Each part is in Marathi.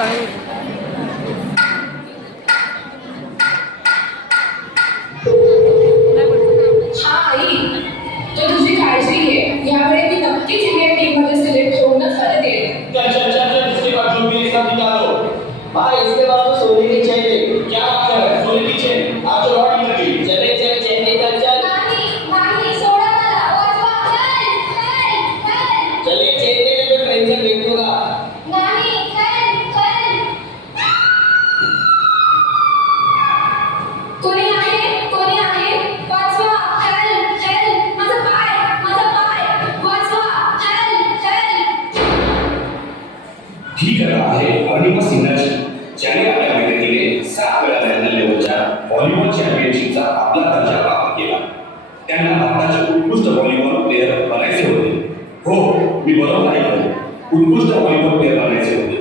आई, तो तुझी काळजी घे. यावेळी मी नक्कीच इंडियन टीम मध्ये सिलेक्ट होऊनच परत येईल. चल चल चल चल, इसके बाद जो भी इसका निकालो। भाई इसके बाद तो सोने की चेन है। क्या बात है, सोने की चेन आज तो लौट मिल गई। चले चल चेन निकल चल। नाही सोडा मला. वाचवा. चल. चलिए चेन देने पे टेंशन नहीं होगा। नाही चल. कोणी आहे? वाचवा. चल. माझा पाय. वाचवा. चल. ही कला आहे अरुणिमा सिन्हाची, ज्याने आपल्या मेहनतीने 7 वेळा नॅशनल लेव्हलच्या व्हॉलीबॉल चॅम्पियनशिपचा आपला दर्जा प्राप्त केला. त्यांना भारताचे उत्कृष्ट व्हॉलीबॉल प्लेअर बनायचे होते. हो, मी बरोबर ऐकलं, उत्कृष्ट व्हॉलीबॉल प्लेअर बनायचे होते.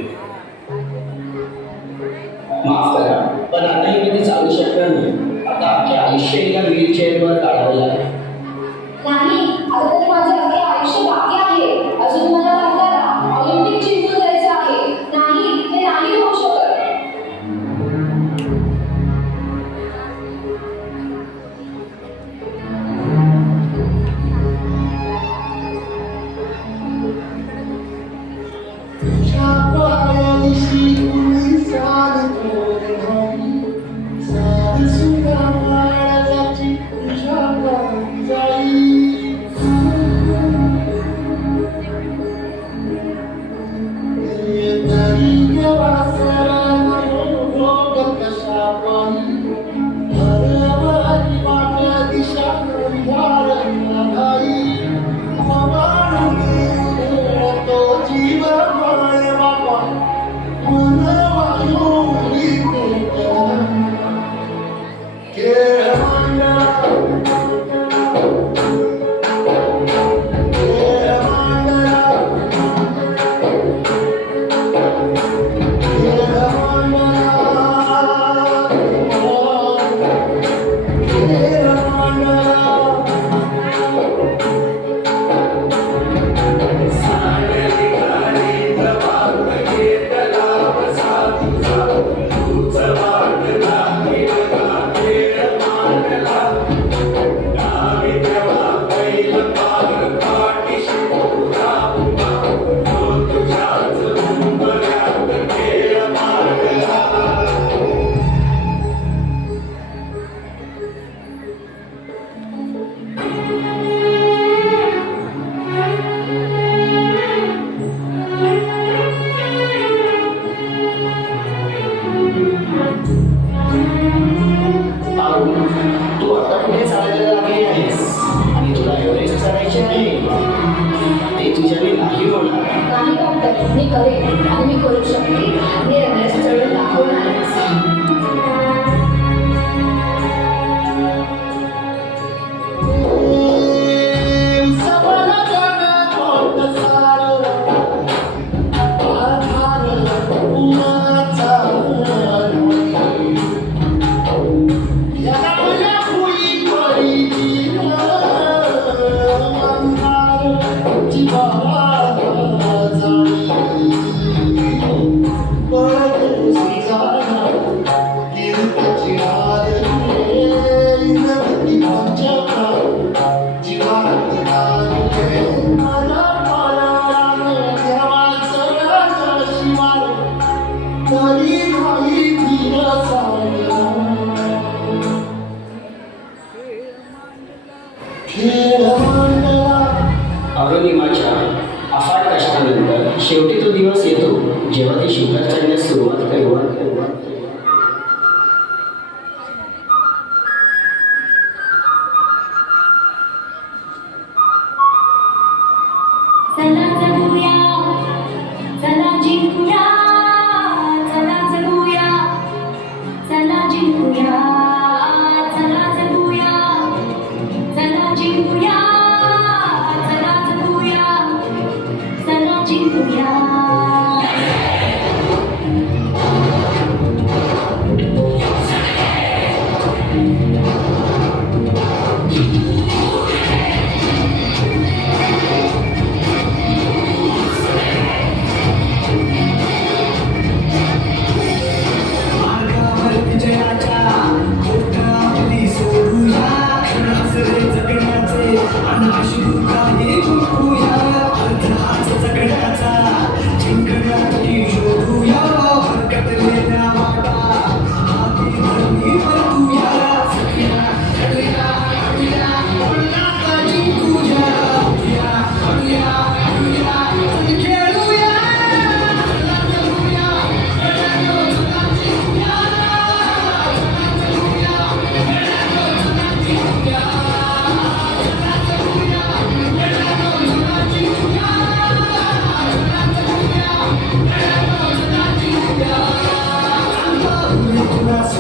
माफ करा, पण आताही मी ते चालू शकणार नाही. आता अख्खे आयुष्य एका व्हीलचेअरवर काढावं लागेल. नाही, आता तरी माझे अगदी आयुष्य बाकी आहे. अजून मला भारताला ऑलिम्पिक जिंकून जायचं आहे. हे नाही होऊ शकत. तू आता पुढे चालायला लागली आहेस आणि तुला एव्हरेस्ट चढायचे आहे. ते तुझ्याने नाही होणार. नाही डॉक्टर, मी करेन आणि मी करू शकते. मी एव्हरेस्ट चढून दाखवणारच. Bye.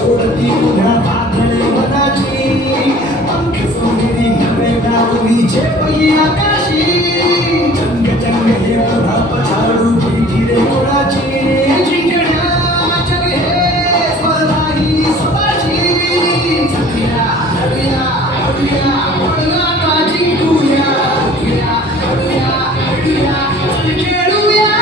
सोडती पुन्हा पातळी मनाची पंख सोनेरी नवे गावलीचे पै आकाशी जंग जंग हे पुन्हा पछाडू पिठी रे कोणाची जिंकण्या जग हे स्पर्धा ही स्वतःची जगूया हरूया हरूया म्हणूया का जिंकूया हरूया हरूया हरूया चल खेळूया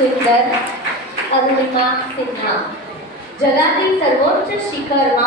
सुंदर अरुणिमा सिन्हा जगातील सर्वोच्च शिखर